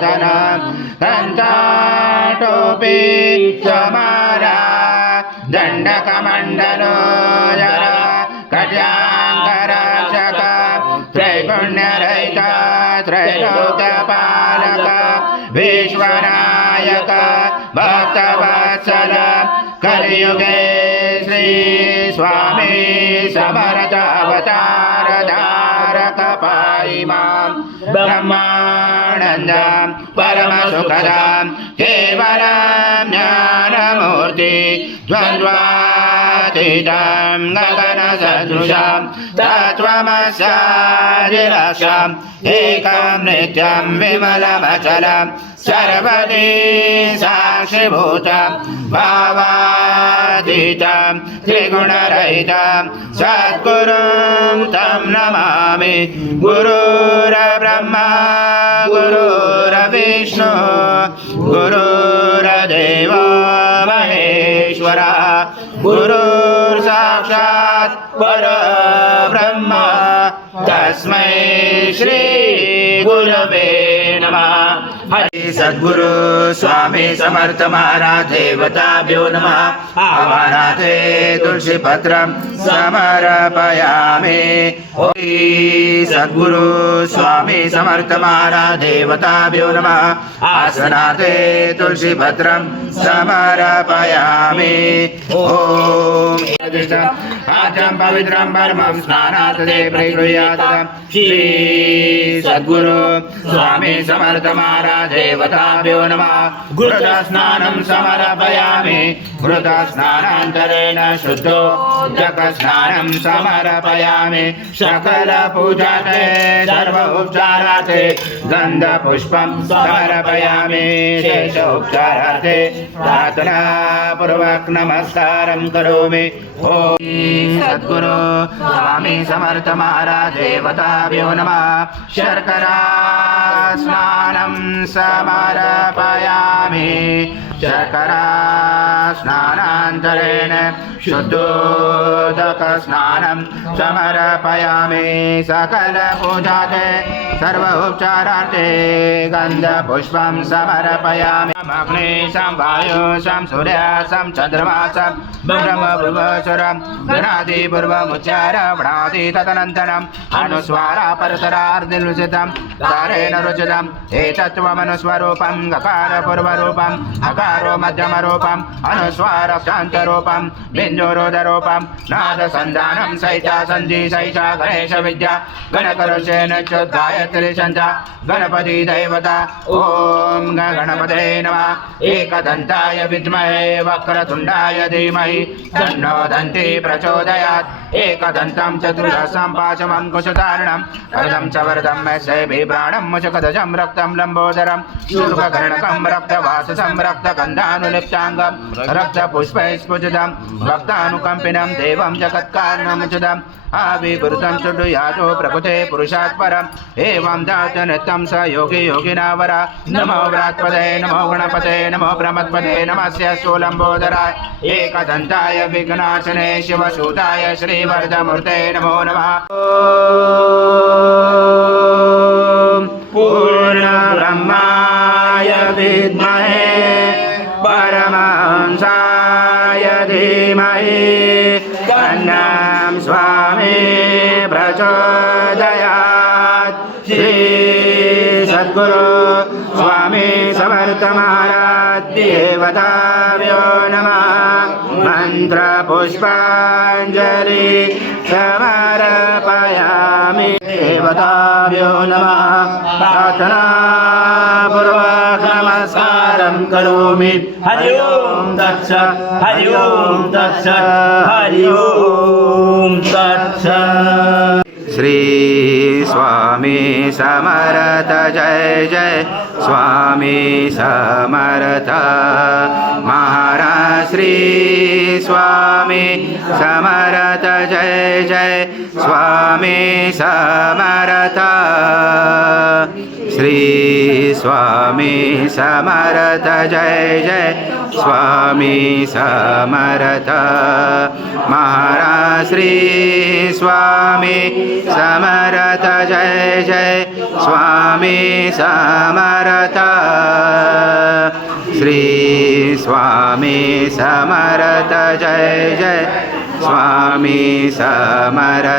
सदना हंता टोपी समारा दण्डकमण्डलो जरा कट्याङ्गरक्षक त्रैगुण्यरहित त्रैलोक्यपालक विश्वनायक भक्तवत्सल कलियुगे श्री स्वामी समरथ अवतार धारक पायि माम्। ब्रह्मानन्दं परमसुखदां केवलं ज्ञानमूर्ति द्वन्द्वातीतं गगनसदृशं तत्त्वमस्यादिलक्षम् एकं नित्यं विमलमचलं सर्वदि साक्षिभूतं भावातीतं त्रिगुणरहितं। सद्गुरुं तं नमामि। गुरुर्ब्रह्मा गुरुर्विष्णु गुरुर्देव महेश्वरा। गुरुर्साक्षात् परब्रह्म तस्मै श्रीगुरवे नमः। हरि सद्गुरु स्वामी समर्थ महाराज देवताभ्यो नमः। आवाराते तुलसीपत्रं समर्पयामि। श्री सद्गुरु स्वामी समर्थ महाराज देवताभ्यो नमः। आसनाते तुलसीपत्रं समर्पयामि। ॐ आचं पवित्रं परमं स्नानात् ते श्री सद्गुरु स्वामी समर्थ महाराज देवताभ्यो नमः। गुरुस्नानं समर्पयामि। घृतस्नानान्तरेण शुद्धो जगस्नानं समर्पयामि। सकलपूजाते सर्व उपचाराते गन्धपुष्पं समर्पयामि। शेष उपचारार्थे प्रार्थनापूर्वक नमस्कारं करोमि। ॐ सद्गुरु स्वामी समर्थ महाराज, देवताभ्यो नमः। शर्करा स्नानं समर्पयामि। शर्करा स्नानान्तरेण शुद्धोदकस्नानं समर्पयामि सकलपूजाते सर्व उपचारार्थे गन्धपुष्पं समर्पयामि अग्निशं वायुशं सूर्यासं चन्द्रमासं ब्रह्मभुवसुरं गणादिपूर्वमुच्चारवणादि तदनन्तरम् अनुस्वारा परतरार्दिलुचितं तारेण रुचितम् एतत्त्वमनुस्वरूपं गकारपूर्वरूपम् अकारो मध्यमरूपम् अनुस्वारशान्तरूपं बिन्दुरोदरूपं नादसन्धानं सहिता सन्धि सहिता गणेशविद्या गणकरुषेण चोद्गायत्री सन्ता गणपति देवता ॐ गणपते नमः एकदन्ताय विद्महे वक्रतुण्डाय धीमहि तन्नो दन्ति प्रचोदयात्। एकदन्तं चतुर्दशं पाशमं कुशधारणं वरदं च वरदं यस्य बिभ्राणं मुचकदजं रक्तं लम्बोदरं, शूर्पकर्णकं रक्तवाससं रक्तगन्धानुलिप्ताङ्गं रक्तपुष्पैस्फुजितं भक्तानुकम्पिनं देवं जगत्कारणमुचितम्। आविवृतं सुडुयातो प्रकृते पुरुषात् परम् एवं दातनृत्तं स योगी योगिना वर नमो व्रात्पदे, नमो गणपते नमो ब्रह्मत्पदे नमस्य सोलम्बोदराय एकदन्ताय विघ्नाशने शिवसूताय श्रीवरदमूर्ते नमो नमः। पूर्णब्रह्माय विद्महे परमहंसाय धीमहि कन्नां स्वामी प्रचोदयात्। श्री सद्गुरु स्वामी समर्थ महाराज देवताभ्यो नमः। मन्त्रपुष्पाञ्जलि समर्पयामि देवताभ्यो नमः। प्रार्थनापूर्वक नमस्कारं करोमि। हरि ओं दक्ष हरि ओं दक्ष हरि ओं दक्ष श्री स्वामी समर्थ जय जय। स्वामी समर्थ महाराज श्री स्वामी समर्थ जय जय। स्वामी समर्थ श्री स्वामी समर्थ जय जय। स्वामी समर्थ महाराज श्री स्वामी समर्थ जय जय। स्वामी समर्थ श्री स्वामी समर्थ जय जय। स्वामी समर्थ